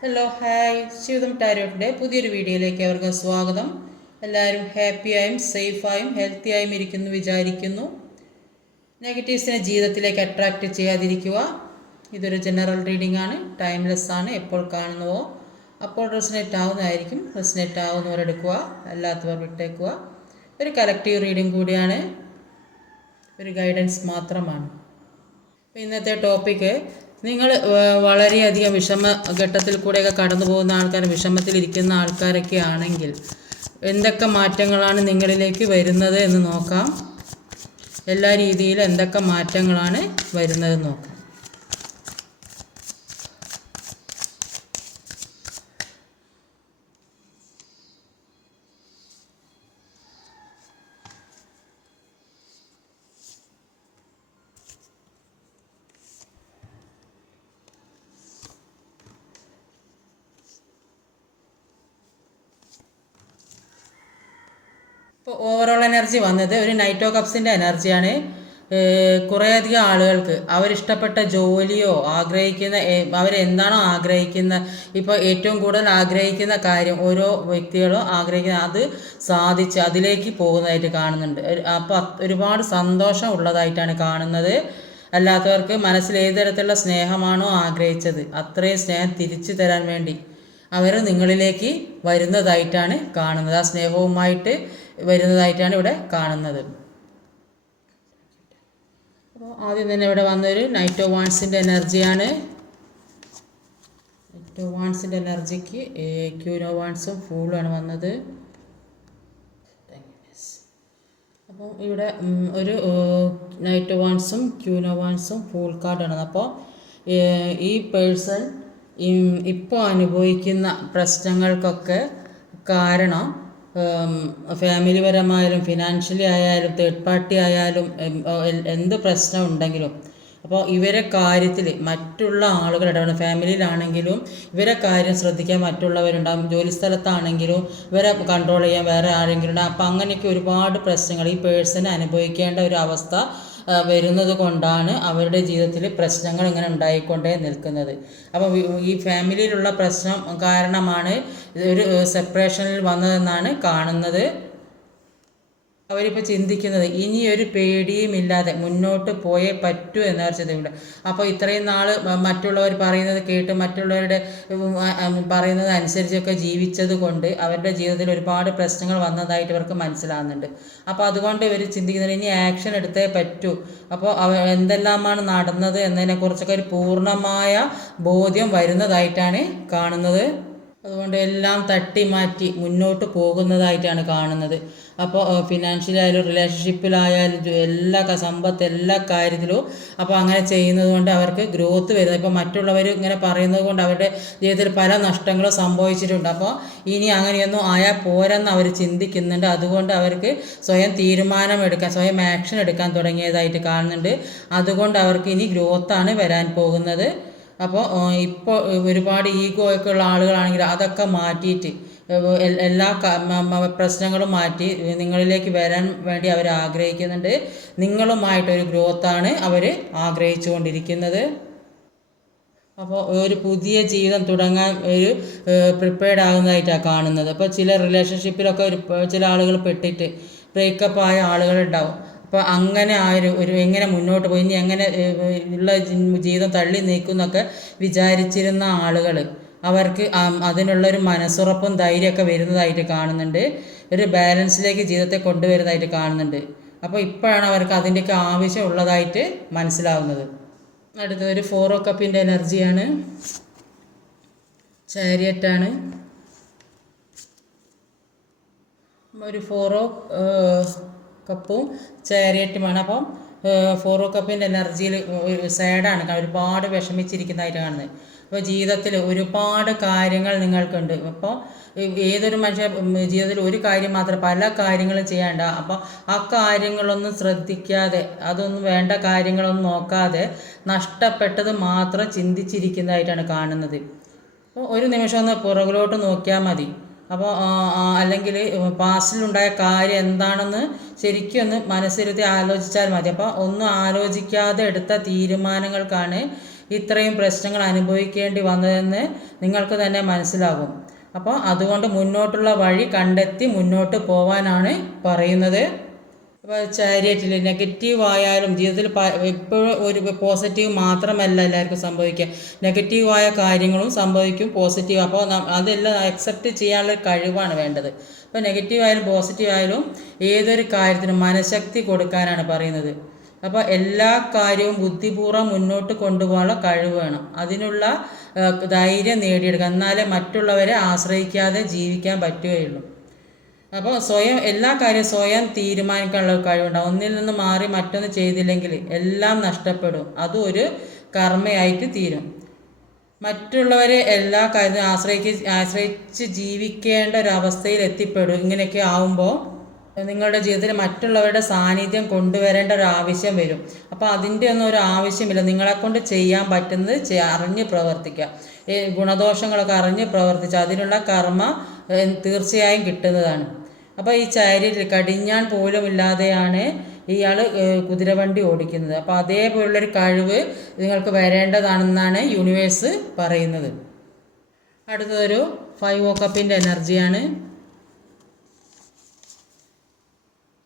Hello hi ശിവദം ടാരോട്ടിൻ്റെ പുതിയൊരു വീഡിയോയിലേക്ക് അവർക്ക് സ്വാഗതം. എല്ലാവരും ഹാപ്പിയായും സേഫായും ഹെൽത്തിയായും ഇരിക്കുന്നു വിചാരിക്കുന്നു. നെഗറ്റീവ്സിനെ ജീവിതത്തിലേക്ക് അട്രാക്റ്റ് ചെയ്യാതിരിക്കുക. ഇതൊരു ജനറൽ റീഡിംഗ് ആണ്, ടൈംലെസ് ആണ്. എപ്പോൾ കാണുന്നുവോ അപ്പോൾ റെസിനേറ്റ് ആവുന്നതായിരിക്കും. റെസിനേറ്റ് ആവുന്നവരെടുക്കുക, അല്ലാത്തവർ വിട്ടേക്കുക. ഒരു കളക്റ്റീവ് റീഡിംഗ് കൂടിയാണ്, ഒരു ഗൈഡൻസ് മാത്രമാണ്. ഇന്നത്തെ ടോപ്പിക്ക്, നിങ്ങൾ വളരെയധികം ഘട്ടത്തിൽ കൂടെയൊക്കെ കടന്നു പോകുന്ന ആൾക്കാർ, വിഷമത്തിലിരിക്കുന്ന ആൾക്കാരൊക്കെ ആണെങ്കിൽ എന്തൊക്കെ മാറ്റങ്ങളാണ് നിങ്ങളിലേക്ക് വരുന്നത് എന്ന് നോക്കാം. എല്ലാ രീതിയിലും എന്തൊക്കെ മാറ്റങ്ങളാണ് വരുന്നത് നോക്കാം. ഇപ്പോൾ ഓവറോൾ എനർജി വന്നത് ഒരു നൈറ്റ് ഓഫ് കപ്സിൻ്റെ എനർജിയാണ്. കുറേയധികം ആളുകൾക്ക് അവരിഷ്ടപ്പെട്ട ജോലിയോ ആഗ്രഹിക്കുന്ന അവരെന്താണോ ആഗ്രഹിക്കുന്ന, ഇപ്പോൾ ഏറ്റവും കൂടുതൽ ആഗ്രഹിക്കുന്ന കാര്യം ഓരോ വ്യക്തികളും ആഗ്രഹിക്കുന്ന അത് സാധിച്ച് അതിലേക്ക് പോകുന്നതായിട്ട് കാണുന്നുണ്ട്. അപ്പോൾ ഒരുപാട് സന്തോഷം ഉള്ളതായിട്ടാണ് കാണുന്നത്. അല്ലാത്തവർക്ക് മനസ്സിൽ ഏത് തരത്തിലുള്ള സ്നേഹമാണോ ആഗ്രഹിച്ചത് അത്രയും സ്നേഹം തിരിച്ചു തരാൻ വേണ്ടി അവർ നിങ്ങളിലേക്ക് വരുന്നതായിട്ടാണ് കാണുന്നത്. ആ സ്നേഹവുമായിട്ട് വരുന്നതായിട്ടാണ് ഇവിടെ കാണുന്നത്. അപ്പോൾ ആദ്യം തന്നെ ഇവിടെ വന്നൊരു നൈറ്റ് ഓഫ് വാൻസിൻ്റെ എനർജിയാണ്. നൈറ്റ് ഓഫ് വാൻസിൻ്റെ എനർജിക്ക് ക്യൂൻ ഓഫ് വാൻസും ഫൂളുമാണ് വന്നത്. അപ്പോൾ ഇവിടെ ഒരു നൈറ്റ് ഓഫ് വാൻസും ക്യൂൻ ഓഫ് വാൻസും ഫൂൾ കാർഡാണ്. അപ്പോൾ ഈ പേഴ്സൺ ഇപ്പോൾ അനുഭവിക്കുന്ന പ്രശ്നങ്ങൾക്കൊക്കെ കാരണം ഫാമിലി പരമായാലും ഫിനാൻഷ്യലി ആയാലും തേർഡ് പാർട്ടി ആയാലും എന്ത് പ്രശ്നം ഉണ്ടെങ്കിലും അപ്പോൾ ഇവരെ കാര്യത്തിൽ മറ്റുള്ള ആളുകൾ ഇടപെടണം. ഫാമിലിയിലാണെങ്കിലും ഇവരെ കാര്യം ശ്രദ്ധിക്കാൻ മറ്റുള്ളവരുണ്ടാകും. ജോലി സ്ഥലത്താണെങ്കിലും ഇവരെ കൺട്രോൾ ചെയ്യാൻ വേറെ ആരെങ്കിലും ഉണ്ടാകും. അപ്പോൾ അങ്ങനെയൊക്കെ ഒരുപാട് പ്രശ്നങ്ങൾ ഈ പേഴ്സൺ അനുഭവിക്കേണ്ട ഒരു അവസ്ഥ വരുന്നത് കൊണ്ടാണ് അവരുടെ ജീവിതത്തിൽ പ്രശ്നങ്ങൾ ഇങ്ങനെ ഉണ്ടായിക്കൊണ്ടേ നിൽക്കുന്നത്. അപ്പോൾ ഈ ഫാമിലിയിലുള്ള പ്രശ്നം കാരണമാണ് ഒരു സെപ്പറേഷനിൽ വന്നതെന്നാണ് കാണുന്നത്. അവരിപ്പോൾ ചിന്തിക്കുന്നത് ഇനിയൊരു പേടിയുമില്ലാതെ മുന്നോട്ട് പോയേ പറ്റൂ എന്നാണ് ചിന്തയുണ്ട്. അപ്പോൾ ഇത്രയും നാൾ മറ്റുള്ളവർ പറയുന്നത് കേട്ട് മറ്റുള്ളവരുടെ പറയുന്നത് അനുസരിച്ചൊക്കെ ജീവിച്ചത് കൊണ്ട് അവരുടെ ജീവിതത്തിൽ ഒരുപാട് പ്രശ്നങ്ങൾ വന്നതായിട്ട് ഇവർക്ക് മനസ്സിലാകുന്നുണ്ട്. അപ്പോൾ അതുകൊണ്ട് ഇവർ ചിന്തിക്കുന്നത് ഇനി ആക്ഷൻ എടുത്തേ പറ്റൂ. അപ്പോൾ എന്തെല്ലാമാണ് നടന്നത് എന്നതിനെക്കുറിച്ചൊക്കെ ഒരു പൂർണ്ണമായ ബോധ്യം വരുന്നതായിട്ടാണ് കാണുന്നത്. അതുകൊണ്ട് എല്ലാം തട്ടി മാറ്റി മുന്നോട്ട് പോകുന്നതായിട്ടാണ് കാണുന്നത്. അപ്പോൾ ഫിനാൻഷ്യലി ആയാലും റിലേഷൻഷിപ്പിലായാലും എല്ലാ സമ്പത്ത് എല്ലാ കാര്യത്തിലും അപ്പോൾ അങ്ങനെ ചെയ്യുന്നത് കൊണ്ട് അവർക്ക് ഗ്രോത്ത് വരുന്നത്. ഇപ്പോൾ മറ്റുള്ളവർ ഇങ്ങനെ പറയുന്നത് കൊണ്ട് അവരുടെ ജീവിതത്തിൽ പല നഷ്ടങ്ങളും സംഭവിച്ചിട്ടുണ്ട്. അപ്പോൾ ഇനി അങ്ങനെയൊന്നും ആയാൽ പോരെന്ന് അവർ ചിന്തിക്കുന്നുണ്ട്. അതുകൊണ്ട് അവർക്ക് സ്വയം തീരുമാനമെടുക്കാൻ, സ്വയം ആക്ഷൻ എടുക്കാൻ തുടങ്ങിയതായിട്ട് കാണുന്നുണ്ട്. അതുകൊണ്ട് അവർക്ക് ഇനി ഗ്രോത്താണ് വരാൻ പോകുന്നത്. അപ്പോൾ ഇപ്പോൾ ഒരുപാട് ഈഗോ ഒക്കെ ഉള്ള ആളുകളാണെങ്കിൽ അതൊക്കെ മാറ്റിയിട്ട് എല്ലാ പ്രശ്നങ്ങളും മാറ്റി നിങ്ങളിലേക്ക് വരാൻ വേണ്ടി അവർ ആഗ്രഹിക്കുന്നുണ്ട്. നിങ്ങളുമായിട്ടൊരു ഗ്രോത്താണ് അവർ ആഗ്രഹിച്ചു കൊണ്ടിരിക്കുന്നത്. അപ്പോൾ ഒരു പുതിയ ജീവിതം തുടങ്ങാൻ ഒരു പ്രിപ്പയർഡ് ആകുന്നതായിട്ടാണ് കാണുന്നത്. അപ്പോൾ ചില റിലേഷൻഷിപ്പിലൊക്കെ ചില ആളുകൾ പെട്ടിട്ട് ബ്രേക്കപ്പ് ആയ ആളുകളുണ്ടാവും. അപ്പോൾ അങ്ങനെ ഒരു എങ്ങനെ മുന്നോട്ട് പോയി ഇനി എങ്ങനെ ഉള്ള ജീവിതം തള്ളി നീക്കുമെന്നൊക്കെ വിചാരിച്ചിരുന്ന ആളുകൾ അവർക്ക് അതിനുള്ളൊരു മനസ്സുറപ്പും ധൈര്യമൊക്കെ വരുന്നതായിട്ട് കാണുന്നുണ്ട്. ഒരു ബാലൻസിലേക്ക് ജീവിതത്തെ കൊണ്ടുവരുന്നതായിട്ട് കാണുന്നുണ്ട്. അപ്പോൾ ഇപ്പോഴാണ് അവർക്ക് അതിൻ്റെയൊക്കെ ആവശ്യമുള്ളതായിട്ട് മനസ്സിലാവുന്നത്. അടുത്തൊരു 4 ഓഫ് കപ്പിൻ്റെ എനർജിയാണ്, ചാരിയറ്റാണ്. ഒരു 4 ഓഫ് കപ്പും ചാരിയറ്റുമാണ്. അപ്പം 4 ഓഫ് കപ്പിൻ്റെ എനർജിയിൽ സാഡാണ്, ഒരുപാട് വിഷമിച്ചിരിക്കുന്നതായിട്ട് കാണുന്നത്. അപ്പോൾ ജീവിതത്തിൽ ഒരുപാട് കാര്യങ്ങൾ നിങ്ങൾക്കുണ്ട്. അപ്പോൾ ഏതൊരു മനുഷ്യ ജീവിതത്തിൽ ഒരു കാര്യം മാത്രം പല കാര്യങ്ങളും ചെയ്യാണ്ട. അപ്പോൾ ആ കാര്യങ്ങളൊന്നും ശ്രദ്ധിക്കാതെ, അതൊന്നും വേണ്ട കാര്യങ്ങളൊന്നും നോക്കാതെ നഷ്ടപ്പെട്ടത് മാത്രം ചിന്തിച്ചിരിക്കുന്നതായിട്ടാണ് കാണുന്നത്. അപ്പോൾ ഒരു നിമിഷം ഒന്ന് പുറകിലോട്ട് നോക്കിയാൽ മതി. അപ്പോൾ അല്ലെങ്കിൽ പാസ്റ്റിലുണ്ടായ കാര്യം എന്താണെന്ന് ശരിക്കും ഒന്ന് മനസ്സിരുത്തി ആലോചിച്ചാൽ മതി. അപ്പോൾ ഒന്നും ആലോചിക്കാതെ എടുത്ത തീരുമാനങ്ങൾക്കാണ് ഇത്രയും പ്രശ്നങ്ങൾ അനുഭവിക്കേണ്ടി വന്നതെന്ന് നിങ്ങൾക്ക് തന്നെ മനസ്സിലാകും. അപ്പോൾ അതുകൊണ്ട് മുന്നോട്ടുള്ള വഴി കണ്ടെത്തി മുന്നോട്ട് പോവാനാണ് പറയുന്നത്. ഇപ്പോൾ ചാരിറ്റിൽ നെഗറ്റീവ് ആയാലും ജീവിതത്തിൽ എപ്പോഴും ഒരു പോസിറ്റീവ് മാത്രമല്ല എല്ലാവർക്കും സംഭവിക്കുക, നെഗറ്റീവായ കാര്യങ്ങളും സംഭവിക്കും പോസിറ്റീവ്. അപ്പോൾ അതെല്ലാം അക്സെപ്റ്റ് ചെയ്യാനുള്ള കഴിവാണ് വേണ്ടത്. അപ്പോൾ നെഗറ്റീവ് ആയാലും പോസിറ്റീവ് ആയാലും ഏതൊരു കാര്യത്തിനും മനഃശക്തി കൊടുക്കാനാണ് പറയുന്നത്. അപ്പോൾ എല്ലാ കാര്യവും ബുദ്ധിപൂർവ്വം മുന്നോട്ട് കൊണ്ടുപോകാനുള്ള കഴിവ് വേണം. അതിനുള്ള ധൈര്യം നേടിയെടുക്കുക. എന്നാലേ മറ്റുള്ളവരെ ആശ്രയിക്കാതെ ജീവിക്കാൻ പറ്റുകയുള്ളൂ. അപ്പോൾ എല്ലാ കാര്യവും സ്വയം തീരുമാനിക്കാനുള്ള കഴിവുണ്ടാവും. ഒന്നിൽ നിന്ന് മാറി മറ്റൊന്ന് ചെയ്തില്ലെങ്കിൽ എല്ലാം നഷ്ടപ്പെടും. അതും ഒരു കർമ്മയായിട്ട് തീരും. മറ്റുള്ളവരെ എല്ലാ കാര്യവും ആശ്രയിച്ച് ജീവിക്കേണ്ട ഒരവസ്ഥയിൽ എത്തിപ്പെടും. ഇങ്ങനെയൊക്കെ ആവുമ്പോൾ നിങ്ങളുടെ ജീവിതത്തിൽ മറ്റുള്ളവരുടെ സാന്നിധ്യം കൊണ്ടുവരേണ്ട ഒരു ആവശ്യം വരും. അപ്പോൾ അതിൻ്റെ ഒന്നും ഒരു ആവശ്യമില്ല. നിങ്ങളെക്കൊണ്ട് ചെയ്യാൻ പറ്റുന്നത് അറിഞ്ഞ് പ്രവർത്തിക്കുക. ഗുണദോഷങ്ങളൊക്കെ അറിഞ്ഞ് പ്രവർത്തിക്കുക. അതിനുള്ള കർമ്മ തീർച്ചയായും കിട്ടുന്നതാണ്. അപ്പോൾ ഈ ചാരിറ്റിൽ കടിഞ്ഞാൺ പോലും ഇല്ലാതെയാണ് ഇയാൾ കുതിരവണ്ടി ഓടിക്കുന്നത്. അപ്പോൾ അതേപോലുള്ളൊരു കഴിവ് നിങ്ങൾക്ക് വരേണ്ടതാണെന്നാണ് യൂണിവേഴ്സ് പറയുന്നത്. അടുത്തതൊരു 5 ഓ കപ്പിൻ്റെ എനർജിയാണ്.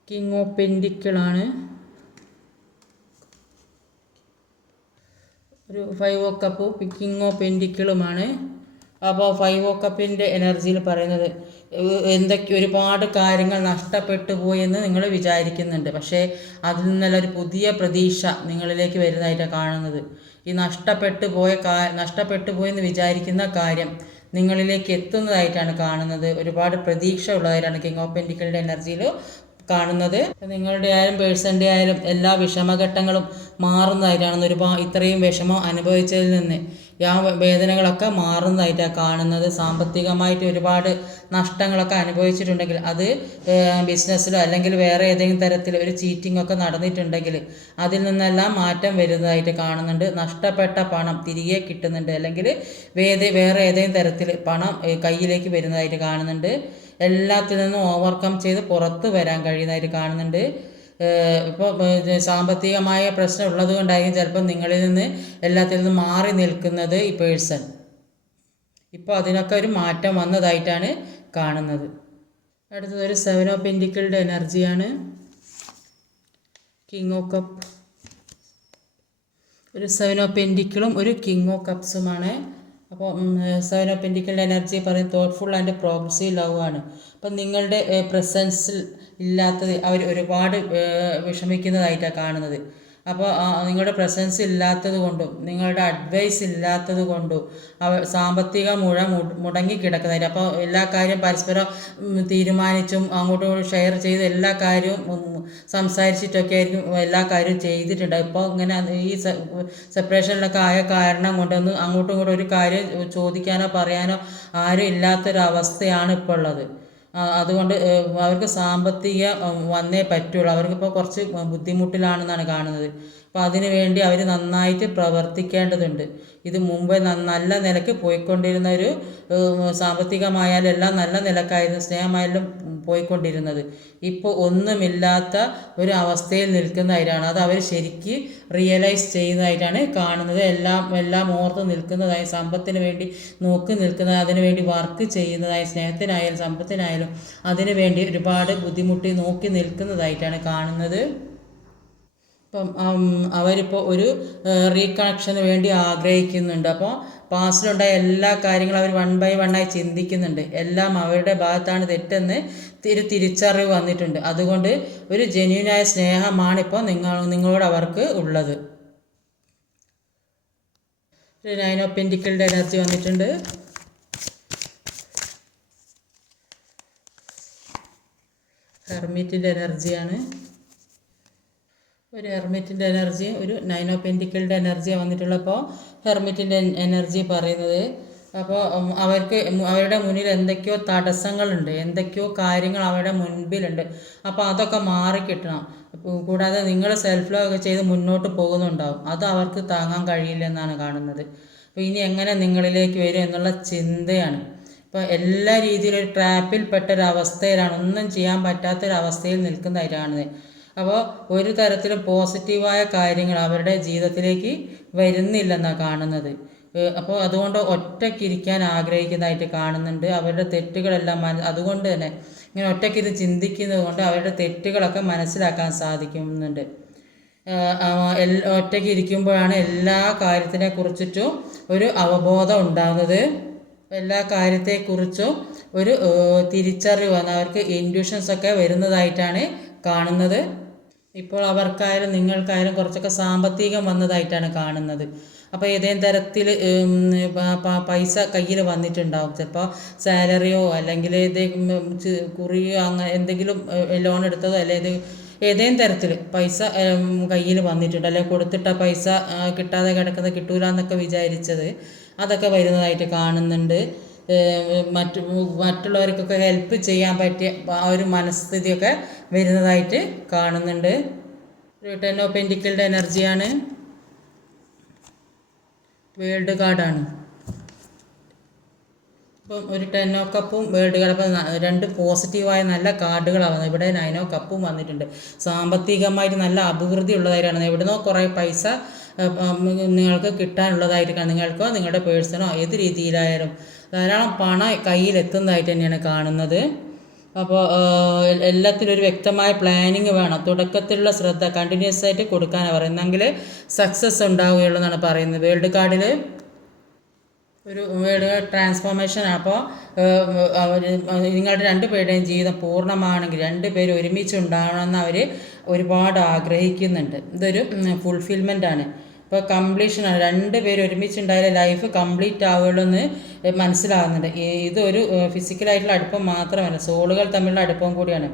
കിങ് ഓഫ് പെൻറ്റിക്കിളാണ്. ഒരു 5 ഓ കപ്പും കിങ് ഓഫ് പെൻറ്റിക്കിളുമാണ്. അപ്പോൾ 5 ഓ കപ്പിൻ്റെ എനർജിയിൽ പറയുന്നത് ഒരുപാട് കാര്യങ്ങൾ നഷ്ടപ്പെട്ടു പോയെന്ന് നിങ്ങൾ വിചാരിക്കുന്നുണ്ട്. പക്ഷേ അതിൽ നിന്നുള്ള ഒരു പുതിയ പ്രതീക്ഷ നിങ്ങളിലേക്ക് വരുന്നതായിട്ടാണ് കാണുന്നത്. ഈ നഷ്ടപ്പെട്ടു പോയെന്ന് വിചാരിക്കുന്ന കാര്യം നിങ്ങളിലേക്ക് എത്തുന്നതായിട്ടാണ് കാണുന്നത്. ഒരുപാട് പ്രതീക്ഷ ഉള്ളതായിട്ടാണ് കിങ് ഓഫ് പെൻറ്റിക്കിളിൻ്റെ എനർജിയിൽ കാണുന്നത്. നിങ്ങളുടെ ആയാലും പേഴ്സൻ്റെ ആയാലും എല്ലാ വിഷമഘട്ടങ്ങളും മാറുന്നതായിട്ടാണ്. ഇത്രയും വിഷമം അനുഭവിച്ചതിൽ നിന്ന് വേദനകളൊക്കെ മാറുന്നതായിട്ടാണ് കാണുന്നത്. സാമ്പത്തികമായിട്ട് ഒരുപാട് നഷ്ടങ്ങളൊക്കെ അനുഭവിച്ചിട്ടുണ്ടെങ്കിൽ അത് ബിസിനസ്സിലോ അല്ലെങ്കിൽ വേറെ ഏതെങ്കിലും തരത്തിൽ ഒരു ചീറ്റിംഗ് ഒക്കെ നടന്നിട്ടുണ്ടെങ്കിൽ അതിൽ നിന്നെല്ലാം മാറ്റം വരുന്നതായിട്ട് കാണുന്നുണ്ട്. നഷ്ടപ്പെട്ട പണം തിരികെ കിട്ടുന്നുണ്ട്, അല്ലെങ്കിൽ വേറെ ഏതെങ്കിലും തരത്തിൽ പണം കയ്യിലേക്ക് വരുന്നതായിട്ട് കാണുന്നുണ്ട്. എല്ലാത്തിൽ നിന്നും ഓവർകം ചെയ്ത് പുറത്ത് വരാൻ കഴിയുന്നതായിട്ട് കാണുന്നുണ്ട്. ഇപ്പോൾ സാമ്പത്തികമായ പ്രശ്നം ഉള്ളത് കൊണ്ടായിരിക്കും ചിലപ്പോൾ നിങ്ങളിൽ നിന്ന് എല്ലാത്തിൽ നിന്നും മാറി നിൽക്കുന്നത് ഈ പേഴ്സൺ. ഇപ്പോൾ അതിനൊക്കെ ഒരു മാറ്റം വന്നതായിട്ടാണ് കാണുന്നത്. അടുത്തതൊരു 7 ഓഫ് പെൻറ്റിക്കിളുടെ എനർജിയാണ്. കിങ് ഓഫ് കപ്പ്, ഒരു 7 ഓഫ് പെൻറ്റിക്കിളും ഒരു കിങ് ഓഫ് കപ്സുമാണ്. അപ്പോൾ 7 ഓഫ് പെൻറ്റിക്കിളുടെ എനർജി പറയും തോട്ട്ഫുൾ ആൻഡ് പ്രോഗ്രസീവ് ലവ് ആണ്. അപ്പം നിങ്ങളുടെ പ്രസൻസിൽ ഇല്ലാത്തത് അവർ ഒരുപാട് വിഷമിക്കുന്നതായിട്ടാണ് കാണുന്നത്. അപ്പോൾ നിങ്ങളുടെ പ്രസൻസ് ഇല്ലാത്തത് കൊണ്ടും നിങ്ങളുടെ അഡ്വൈസ് ഇല്ലാത്തത് കൊണ്ടും സാമ്പത്തിക മുടങ്ങിക്കിടക്കുന്നതായിട്ട്. അപ്പോൾ എല്ലാ കാര്യവും പരസ്പരം തീരുമാനിച്ചും അങ്ങോട്ടും ഇങ്ങോട്ടും ഷെയർ ചെയ്ത് എല്ലാ കാര്യവും സംസാരിച്ചിട്ടൊക്കെ ആയിരിക്കും എല്ലാ കാര്യവും ചെയ്തിട്ടുണ്ട്. ഇപ്പോൾ ഇങ്ങനെ ഈ സെപ്പറേഷനിലൊക്കെ ആയ കാരണം കൊണ്ടൊന്നും അങ്ങോട്ടും ഇങ്ങോട്ടും ഒരു കാര്യം ചോദിക്കാനോ പറയാനോ ആരും ഇല്ലാത്തൊരവസ്ഥയാണ് ഇപ്പോൾ ഉള്ളത്. അതുകൊണ്ട് അവർക്ക് സാമ്പത്തികം വന്നേ പറ്റുള്ളൂ. അവർക്കിപ്പോൾ കുറച്ച് ബുദ്ധിമുട്ടിലാണെന്നാണ് കാണുന്നത്. അപ്പോൾ അതിനു വേണ്ടി അവർ നന്നായിട്ട് പ്രവർത്തിക്കേണ്ടതുണ്ട്. ഇത് മുമ്പ് നല്ല നിലയ്ക്ക് പോയിക്കൊണ്ടിരുന്ന ഒരു സാമ്പത്തികമായാലും എല്ലാം നല്ല നിലക്കായിരുന്നു, സ്നേഹമായാലും പോയിക്കൊണ്ടിരുന്നത്. ഇപ്പോൾ ഒന്നുമില്ലാത്ത ഒരു അവസ്ഥയിൽ നിൽക്കുന്നതായിട്ടാണ്. അത് അവർ ശരിക്ക് റിയലൈസ് ചെയ്യുന്നതായിട്ടാണ് കാണുന്നത്. എല്ലാം ഓർത്ത് നിൽക്കുന്നതായി, സമ്പത്തിന് വേണ്ടി നോക്കി നിൽക്കുന്നത്, അതിനു വേണ്ടി വർക്ക് ചെയ്യുന്നതായി, സ്നേഹത്തിനായാലും സമ്പത്തിനായാലും അതിനു വേണ്ടി ഒരുപാട് ബുദ്ധിമുട്ടി നോക്കി നിൽക്കുന്നതായിട്ടാണ് കാണുന്നത്. ഇപ്പം അവരിപ്പോൾ ഒരു റീകണക്ഷന് വേണ്ടി ആഗ്രഹിക്കുന്നുണ്ട്. അപ്പോൾ പാസ്റ്റിലുണ്ടായ എല്ലാ കാര്യങ്ങളും അവർ 1 by 1 ആയി ചിന്തിക്കുന്നുണ്ട്. എല്ലാം അവരുടെ ഭാഗത്താണ് തെറ്റെന്ന് തിരിച്ചറിവ് വന്നിട്ടുണ്ട്. അതുകൊണ്ട് ഒരു ജെന്യൂനായ സ്നേഹമാണ് ഇപ്പോൾ നിങ്ങളോട് അവർക്ക് ഉള്ളത്. 9 ഓഫ് പെൻറ്റിക്കിളുടെ എനർജി വന്നിട്ടുണ്ട്. ഹെർമിറ്റിൻ്റെ എനർജിയാണ്. ഒരു ഹെർമിറ്റിൻ്റെ എനർജി, ഒരു 9 ഓഫ് പെൻറ്റിക്കിളുടെ എനർജിയാണ് വന്നിട്ടുള്ളപ്പോൾ ഹെർമിറ്റിൻ്റെ എനർജി പറയുന്നത് അപ്പോൾ അവരുടെ മുന്നിൽ എന്തൊക്കെയോ തടസ്സങ്ങളുണ്ട്, എന്തൊക്കെയോ കാര്യങ്ങൾ അവരുടെ മുൻപിലുണ്ട്. അപ്പോൾ അതൊക്കെ മാറിക്കിട്ടണം. കൂടാതെ നിങ്ങൾ സെൽഫ് ലവ് ഒക്കെ ചെയ്ത് മുന്നോട്ട് പോകുന്നുണ്ടാവും. അത് അവർക്ക് താങ്ങാൻ കഴിയില്ലെന്നാണ് കാണുന്നത്. അപ്പോൾ ഇനി എങ്ങനെ നിങ്ങളിലേക്ക് വരും എന്നുള്ള ചിന്തയാണ്. ഇപ്പോൾ എല്ലാ രീതിയിലും ഒരു ട്രാപ്പിൽപ്പെട്ടൊരവസ്ഥയിലാണ്, ഒന്നും ചെയ്യാൻ പറ്റാത്തൊരവസ്ഥയിൽ നിൽക്കുന്നതായിട്ടാണ്. അപ്പോൾ ഒരു തരത്തിലും പോസിറ്റീവായ കാര്യങ്ങൾ അവരുടെ ജീവിതത്തിലേക്ക് വരുന്നില്ലെന്നാണ് കാണുന്നത്. അപ്പോൾ അതുകൊണ്ട് ഒറ്റയ്ക്കിരിക്കാൻ ആഗ്രഹിക്കുന്നതായിട്ട് കാണുന്നുണ്ട്. അവരുടെ തെറ്റുകളെല്ലാം അതുകൊണ്ട് തന്നെ ഇങ്ങനെ ഒറ്റയ്ക്കിത് ചിന്തിക്കുന്നത് കൊണ്ട് അവരുടെ തെറ്റുകളൊക്കെ മനസ്സിലാക്കാൻ സാധിക്കുന്നുണ്ട്. ഒറ്റയ്ക്ക് ഇരിക്കുമ്പോഴാണ് എല്ലാ കാര്യത്തിനെ കുറിച്ചിട്ടും ഒരു അവബോധം ഉണ്ടാകുന്നത്. എല്ലാ കാര്യത്തെക്കുറിച്ചും ഒരു തിരിച്ചറിവ് വന്ന് അവർക്ക് ഇൻഡ്യൂഷൻസൊക്കെ വരുന്നതായിട്ടാണ് കാണുന്നത്. ഇപ്പോൾ അവർക്കായാലും നിങ്ങൾക്കായാലും കുറച്ചൊക്കെ സാമ്പത്തികം വന്നതായിട്ടാണ് കാണുന്നത്. അപ്പോൾ ഏതെങ്കിലും തരത്തിൽ പൈസ കയ്യിൽ വന്നിട്ടുണ്ടാവും. ചിലപ്പോൾ സാലറിയോ അല്ലെങ്കിൽ കുറിയോ അങ്ങനെ എന്തെങ്കിലും ലോൺ എടുത്തതോ അല്ലെങ്കിൽ ഏതെങ്കിലും തരത്തിൽ പൈസ കയ്യിൽ വന്നിട്ടുണ്ട്. അല്ലെങ്കിൽ കൊടുത്തിട്ട പൈസ കിട്ടാതെ കിടക്കുന്നത് കിട്ടൂല എന്നൊക്കെ വിചാരിച്ചത് അതൊക്കെ വരുന്നതായിട്ട് കാണുന്നുണ്ട്. മറ്റുള്ളവർക്കൊക്കെ ഹെൽപ്പ് ചെയ്യാൻ പറ്റിയ ആ ഒരു മനസ്ഥിതിയൊക്കെ വരുന്നതായിട്ട് കാണുന്നുണ്ട്. ഒരു 10 ഓഫ് പെൻറ്റിക്കിളുടെ എനർജിയാണ്. വേൾഡ് കാർഡാണ്. ഇപ്പം ഒരു 10 ഓഫ് കപ്പും വേൾഡ് കാർഡ്. അപ്പം 2 പോസിറ്റീവായ നല്ല കാർഡുകളാണ് വന്നത്. ഇവിടെ 9 ഓഫ് കപ്പും വന്നിട്ടുണ്ട്. സാമ്പത്തികമായിട്ട് നല്ല അഭിവൃദ്ധി ഉള്ളതായിട്ടാണ്. എവിടുന്നോ കുറേ പൈസ നിങ്ങൾക്ക് കിട്ടാനുള്ളതായിട്ട് കാണും. നിങ്ങൾക്കോ നിങ്ങളുടെ പേഴ്സണോ ഏത് രീതിയിലായാലും ധാരാളം പണം കയ്യിലെത്തുന്നതായിട്ട് തന്നെയാണ് കാണുന്നത്. അപ്പോൾ എല്ലാത്തിനും ഒരു വ്യക്തമായ പ്ലാനിങ് വേണം. തുടക്കത്തിലുള്ള ശ്രദ്ധ കണ്ടിന്യൂസ് ആയിട്ട് കൊടുക്കാനാണ് പറയുന്നത്. എന്നെങ്കിൽ സക്സസ് ഉണ്ടാവുകയുള്ളൂ എന്നാണ് പറയുന്നത്. വേൾഡ് കാർഡിൽ ഒരു വേൾഡ് ട്രാൻസ്ഫോർമേഷനാണ്. അപ്പോൾ നിങ്ങളുടെ 2 പേരുടെയും ജീവിതം പൂർണ്ണമാണെങ്കിൽ 2 പേര് ഒരുമിച്ച് ഉണ്ടാവണമെന്ന് അവർ ഒരുപാട് ആഗ്രഹിക്കുന്നുണ്ട്. ഇതൊരു ഫുൾഫിൽമെൻ്റാണ്. ഇപ്പോൾ കംപ്ലീഷനാണ്. 2 പേര് ഒരുമിച്ചുണ്ടായാലേ ലൈഫ് കംപ്ലീറ്റ് ആവുകയുള്ളൂ എന്ന് മനസ്സിലാകുന്നുണ്ട്. ഇതൊരു ഫിസിക്കലായിട്ടുള്ള അടുപ്പം മാത്രമല്ല, സോളുകൾ തമ്മിലുള്ള അടുപ്പം കൂടിയാണ്.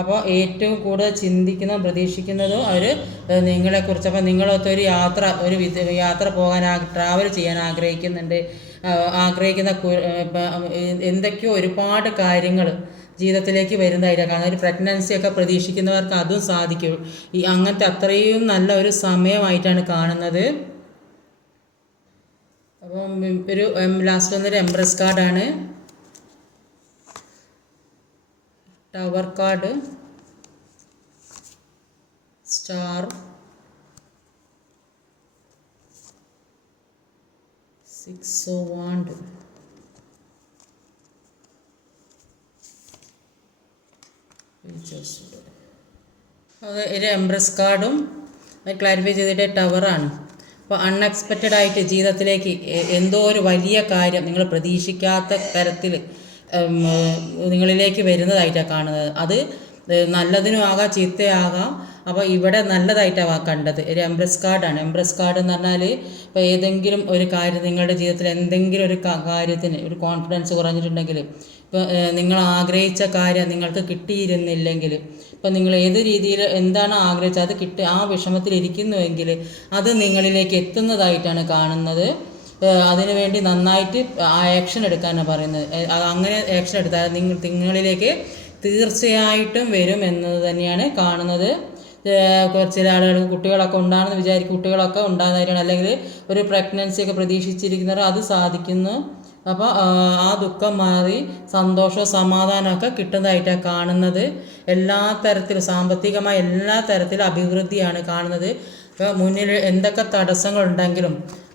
അപ്പോൾ ഏറ്റവും കൂടുതൽ ചിന്തിക്കുന്നതും പ്രതീക്ഷിക്കുന്നതും അവർ നിങ്ങളെക്കുറിച്ച്. അപ്പോൾ നിങ്ങളൊത്തൊരു യാത്ര പോകാൻ ട്രാവൽ ചെയ്യാൻ ആഗ്രഹിക്കുന്നുണ്ട്. ആഗ്രഹിക്കുന്ന എന്തൊക്കെയോ ഒരുപാട് കാര്യങ്ങൾ ജീവിതത്തിലേക്ക് വരുന്നതായിട്ടാണ് കാണുന്നത്. ഒരു പ്രഗ്നൻസിയൊക്കെ പ്രതീക്ഷിക്കുന്നവർക്ക് അതും സാധിക്കും. അങ്ങനത്തെ അത്രയും നല്ല ഒരു സമയമായിട്ടാണ് കാണുന്നത്. അപ്പം ഒരു ലാസ്റ്റ് വന്നൊരു എംപ്രസ് കാർഡാണ്. Tower card, star, 6 of want, അത് ഒരു എംപ്രസ് കാർഡും ക്ലാരിഫൈ ചെയ്തിട്ട് ടവറാണ്. അപ്പോൾ അൺഎക്സ്പെക്റ്റഡ് ആയിട്ട് ജീവിതത്തിലേക്ക് എന്തോ ഒരു വലിയ കാര്യം നിങ്ങൾ പ്രതീക്ഷിക്കാത്ത തരത്തിൽ നിങ്ങളിലേക്ക് വരുന്നതായിട്ടാണ് കാണുന്നത്. അത് നല്ലതിനും ആകാം ചീത്തയാകാം. അപ്പോൾ ഇവിടെ നല്ലതായിട്ടാണ് കണ്ടത്. ഒരു എംപ്രസ് കാർഡാണ്. എംപ്രസ് കാർഡ് എന്ന് പറഞ്ഞാൽ ഇപ്പോൾ ഏതെങ്കിലും ഒരു കാര്യം നിങ്ങളുടെ ജീവിതത്തിൽ എന്തെങ്കിലും ഒരു കാര്യത്തിന് ഒരു കോൺഫിഡൻസ് കുറഞ്ഞിട്ടുണ്ടെങ്കിൽ, ഇപ്പോൾ നിങ്ങൾ ആഗ്രഹിച്ച കാര്യം നിങ്ങൾക്ക് കിട്ടിയിരുന്നില്ലെങ്കിൽ, ഇപ്പോൾ നിങ്ങൾ ഏത് രീതിയിൽ എന്താണ് ആഗ്രഹിച്ചത് അത് ആ വിഷമത്തിലിരിക്കുന്നുവെങ്കിൽ അത് നിങ്ങളിലേക്ക് എത്തുന്നതായിട്ടാണ് കാണുന്നത്. അതിനുവേണ്ടി നന്നായിട്ട് ആക്ഷൻ എടുക്കാനാണ് പറയുന്നത്. അങ്ങനെ ആക്ഷൻ എടുത്താൽ നിങ്ങളിലേക്ക് തീർച്ചയായിട്ടും വരും എന്നത് തന്നെയാണ് കാണുന്നത്. ചില ആളുകൾക്ക് കുട്ടികളൊക്കെ ഉണ്ടാകുമെന്ന് വിചാരിക്കും. കുട്ടികളൊക്കെ ഉണ്ടാകുന്നതായിട്ടാണ്. അല്ലെങ്കിൽ ഒരു പ്രഗ്നൻസിയൊക്കെ പ്രതീക്ഷിച്ചിരിക്കുന്നവർ അത് സാധിക്കുന്നു. അപ്പോൾ ആ ദുഃഖം മാറി സന്തോഷവും സമാധാനമൊക്കെ കിട്ടുന്നതായിട്ടാണ് കാണുന്നത്. എല്ലാ തരത്തിലും സാമ്പത്തികമായ എല്ലാ തരത്തിലും അഭിവൃദ്ധിയാണ് കാണുന്നത്. ഇപ്പോൾ മുന്നിൽ എന്തൊക്കെ തടസ്സങ്ങളുണ്ടെങ്കിലും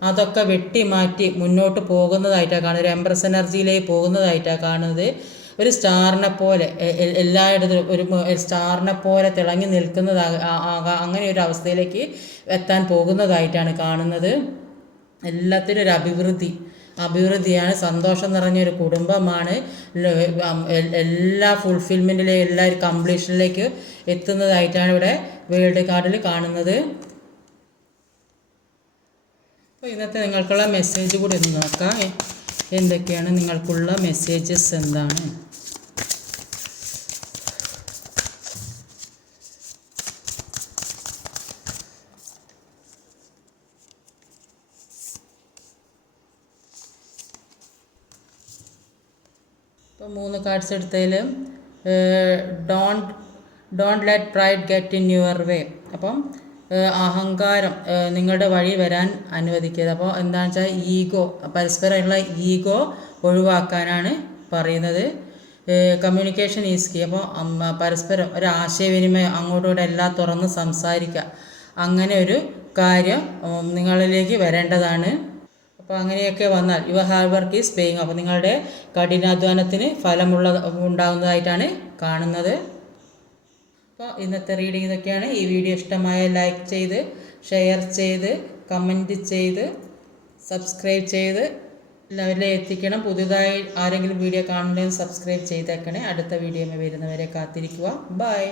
അതൊക്കെ വെട്ടിമാറ്റി മുന്നോട്ട് പോകുന്നതായിട്ടാണ് കാണുന്നത്. ഒരു എംപ്രസ് എനർജിയിലേക്ക് പോകുന്നതായിട്ടാണ് കാണുന്നത്. ഒരു സ്റ്റാറിനെ പോലെ എല്ലായിടത്തും ഒരു സ്റ്റാറിനെ പോലെ തിളങ്ങി അങ്ങനെ ഒരു അവസ്ഥയിലേക്ക് എത്താൻ പോകുന്നതായിട്ടാണ് കാണുന്നത്. എല്ലാത്തിനും ഒരു അഭിവൃദ്ധിയാണ്. സന്തോഷം നിറഞ്ഞൊരു കുടുംബമാണ്. എല്ലാ ഫുൾഫിൽമെൻറ്റിലേക്ക് എല്ലാ കംപ്ലീഷനിലേക്ക് എത്തുന്നതായിട്ടാണ് ഇവിടെ വേൾഡ് കാർഡിൽ കാണുന്നത്. അപ്പോൾ ഇന്നത്തെ നിങ്ങൾക്കുള്ള മെസ്സേജ് കൂടി ഒന്ന് നോക്കാം. എന്തൊക്കെയാണ് നിങ്ങൾക്കുള്ള മെസ്സേജസ് എന്താണ്? ഇപ്പോൾ 3 കാർഡ്സ് എടുത്തതിൽ don't let pride get in your way. അപ്പം അഹങ്കാരം നിങ്ങളുടെ വഴി വരാൻ അനുവദിക്കരുത്. അപ്പോൾ എന്താണെന്ന് വെച്ചാൽ പരസ്പരമുള്ള ഈഗോ ഒഴിവാക്കാനാണ് പറയുന്നത്. Communication is key. അപ്പോൾ പരസ്പരം ഒരു ആശയവിനിമയം അങ്ങോട്ടും ഇങ്ങോട്ടും എല്ലാം തുറന്ന് സംസാരിക്കുക. അങ്ങനെ ഒരു കാര്യം നിങ്ങളിലേക്ക് വരേണ്ടതാണ്. അപ്പോൾ അങ്ങനെയൊക്കെ വന്നാൽ your hard work is paying. അപ്പോൾ നിങ്ങളുടെ കഠിനാധ്വാനത്തിന് ഉണ്ടാകുന്നതായിട്ടാണ് കാണുന്നത്. അപ്പോൾ ഇന്നത്തെ റീഡിംഗ് ഇതൊക്കെയാണ്. ഈ വീഡിയോ ഇഷ്ടമായ ലൈക്ക് ചെയ്ത്, ഷെയർ ചെയ്ത്, കമൻറ്റ് ചെയ്ത്, സബ്സ്ക്രൈബ് ചെയ്ത് എല്ലാവരിലും എത്തിക്കണം. പുതുതായി ആരെങ്കിലും വീഡിയോ കാണുന്നുണ്ടെങ്കിൽ സബ്സ്ക്രൈബ് ചെയ്തേക്കണേ. അടുത്ത വീഡിയോ വരുന്നവരെ കാത്തിരിക്കുക. ബൈ.